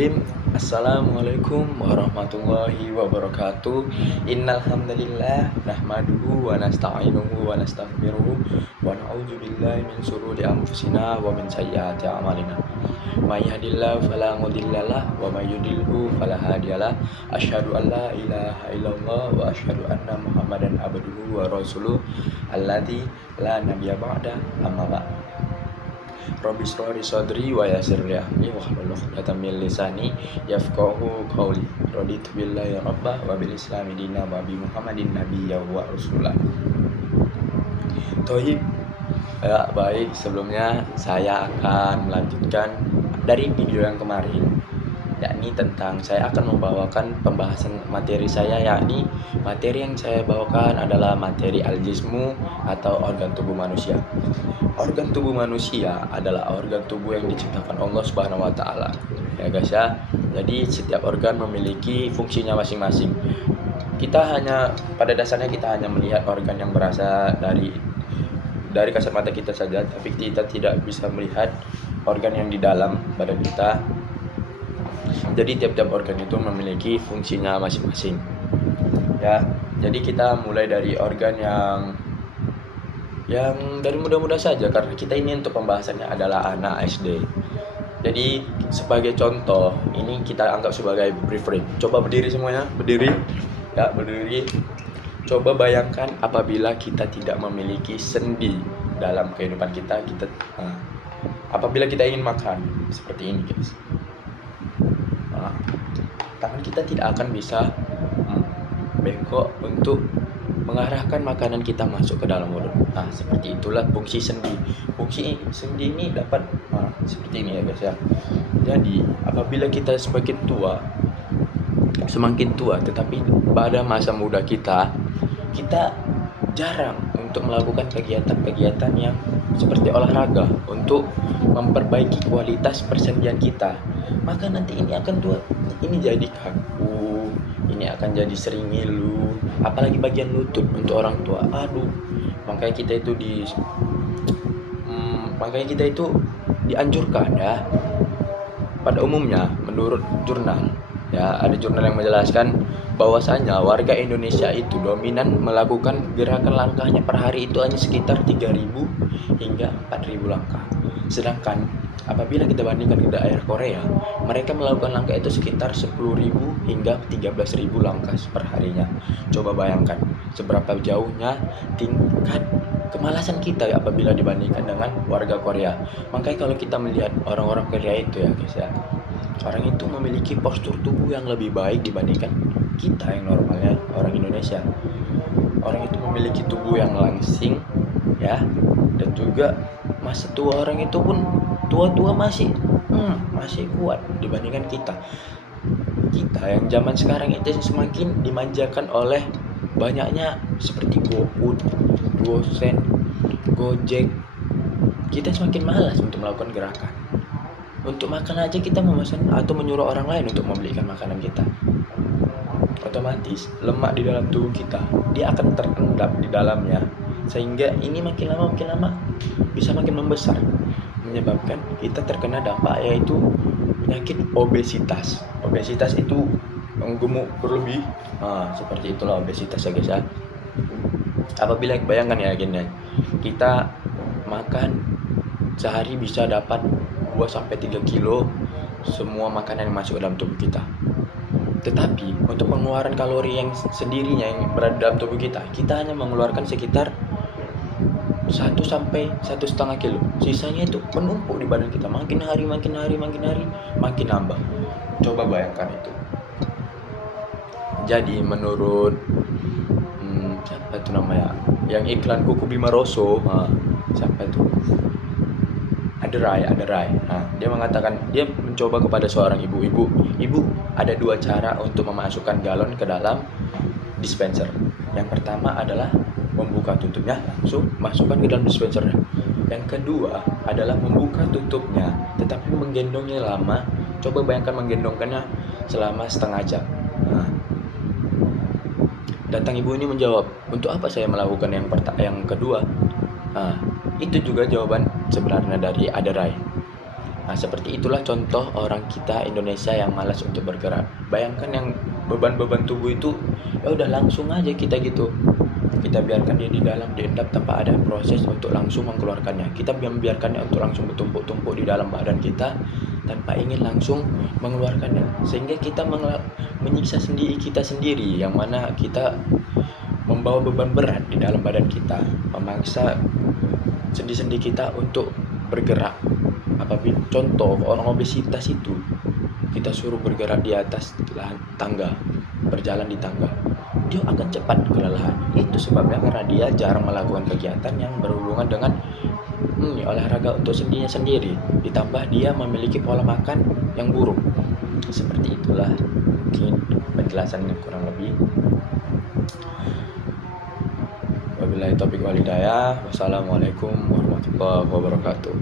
Bismillahirrahmanirrahim. Assalamualaikum warahmatullahi wabarakatuh. Innal hamdalillah nahmaduhu wa nasta'inuhu wa nastaghfiruh wa na'udzu billahi min shururi anfusina wa min sayyiati a'malina. May yahdihillahu fala mudhillalah wa may yudhlilhu fala hadiyalah. Asyhadu an la ilaha illallah wa asyhadu anna Muhammadan abduhu wa rasuluh alladzi la nabiyya ba'da amma ba'd. Rabbi shrah li sadri wa yassir li amri wahlul 'uqdatam min lisani yafqahu qawli. Raditu billahi rabba wa bil islami dina wa bi Muhammadin nabiyya wa rasulah. Tohib. Ya, baik, sebelumnya saya akan melanjutkan dari video yang kemarin, yakni tentang saya akan membawakan pembahasan materi saya, yakni materi yang saya bawakan adalah materi al-jismu atau organ tubuh manusia. Organ tubuh manusia adalah organ tubuh yang diciptakan Allah Subhanahu wa taala. Ya guys ya. Jadi setiap organ memiliki fungsinya masing-masing. Pada dasarnya kita hanya melihat organ yang berasal dari kasat mata kita saja, tapi kita tidak bisa melihat organ yang di dalam badan kita. Jadi tiap-tiap organ itu memiliki fungsinya masing-masing. Ya, jadi kita mulai dari organ yang dari muda-muda saja, karena kita ini untuk pembahasannya adalah anak SD. Jadi sebagai contoh, ini kita anggap sebagai briefing. Coba berdiri semuanya, berdiri. Ya, berdiri. Coba bayangkan apabila kita tidak memiliki sendi dalam kehidupan kita, apabila kita ingin makan seperti ini, guys. Tangan kita tidak akan bisa bengkok untuk mengarahkan makanan kita masuk ke dalam mulut. Seperti itulah fungsi sendi. Fungsi sendi ini dapat seperti ini ya guys ya. Jadi apabila kita semakin tua, tetapi pada masa muda kita jarang untuk melakukan kegiatan-kegiatan yang seperti olahraga untuk memperbaiki kualitas persendian kita, maka nanti ini akan jadi kaku, ini akan jadi sering ngilu, apalagi bagian lutut untuk orang tua. Makanya kita itu dianjurkan ya. Pada umumnya menurut jurnal, ya ada jurnal yang menjelaskan bahwasanya warga Indonesia itu dominan melakukan gerakan langkahnya per hari itu hanya sekitar 3.000 hingga 4.000 langkah. Sedangkan apabila kita bandingkan ke daerah Korea, mereka melakukan langkah itu sekitar 10.000 hingga 13.000 langkah per harinya. Coba bayangkan seberapa jauhnya tingkat kemalasan kita apabila dibandingkan dengan warga Korea. Makanya kalau kita melihat orang-orang Korea itu ya guys ya, orang itu memiliki postur tubuh yang lebih baik dibandingkan kita yang normalnya orang Indonesia. Orang itu memiliki tubuh yang langsing ya, dan juga masa tua orang itu pun tua-tua masih kuat dibandingkan kita yang zaman sekarang itu semakin dimanjakan oleh banyaknya seperti GoFood, GoSend, Gojek. Kita semakin malas untuk melakukan gerakan. Untuk makan aja kita memesan atau menyuruh orang lain untuk membelikan makanan kita. Otomatis lemak di dalam tubuh kita dia akan terendap di dalamnya, sehingga ini makin lama bisa makin membesar, menyebabkan kita terkena dampak yaitu penyakit obesitas. Obesitas itu gemuk berlebih. Seperti itulah obesitas ya guys ya. Apabila bayangkan ya gini, kita makan sehari bisa dapat 2-3 kilo semua makanan yang masuk ke dalam tubuh kita. Tetapi untuk pengeluaran kalori yang sendirinya yang berada dalam tubuh kita hanya mengeluarkan sekitar 1-1,5 kilo. Sisanya itu menumpuk di badan kita, makin hari makin nambah. Coba bayangkan itu. Jadi menurut siapa itu namanya yang iklan kuku Bimaroso, siapa itu, Aderai. Dia mengatakan, dia mencoba kepada seorang ibu, ada 2 cara untuk memasukkan galon ke dalam dispenser. Yang pertama adalah membuka tutupnya, langsung masukkan ke dalam dispensernya. Yang kedua adalah membuka tutupnya tetapi menggendongnya lama. Coba bayangkan menggendongkannya selama setengah jam. Datang ibu ini menjawab, untuk apa saya melakukan yang kedua? Itu juga jawaban sebenarnya dari Aderai. Nah, seperti itulah contoh orang kita Indonesia yang malas untuk bergerak. Bayangkan yang beban-beban tubuh itu, ya udah langsung aja kita gitu. Kita biarkan dia di dalam diendap tanpa ada proses untuk langsung mengeluarkannya. Kita membiarkannya untuk langsung bertumpuk-tumpuk di dalam badan kita tanpa ingin langsung mengeluarkannya. Sehingga kita menyiksa kita sendiri, yang mana kita membawa beban berat di dalam badan kita, memaksa sendi-sendi kita untuk bergerak. Apabila contoh orang obesitas itu, kita suruh bergerak di atas tangga, berjalan di tangga, dia akan cepat kelelahan. Itu sebabnya karena dia jarang melakukan kegiatan yang berhubungan dengan olahraga untuk sendinya sendiri, ditambah dia memiliki pola makan yang buruk. Seperti itulah mungkin penjelasannya kurang lebih. Wabillahi taufiq wal hidayah. Wassalamualaikum warahmatullahi wabarakatuh.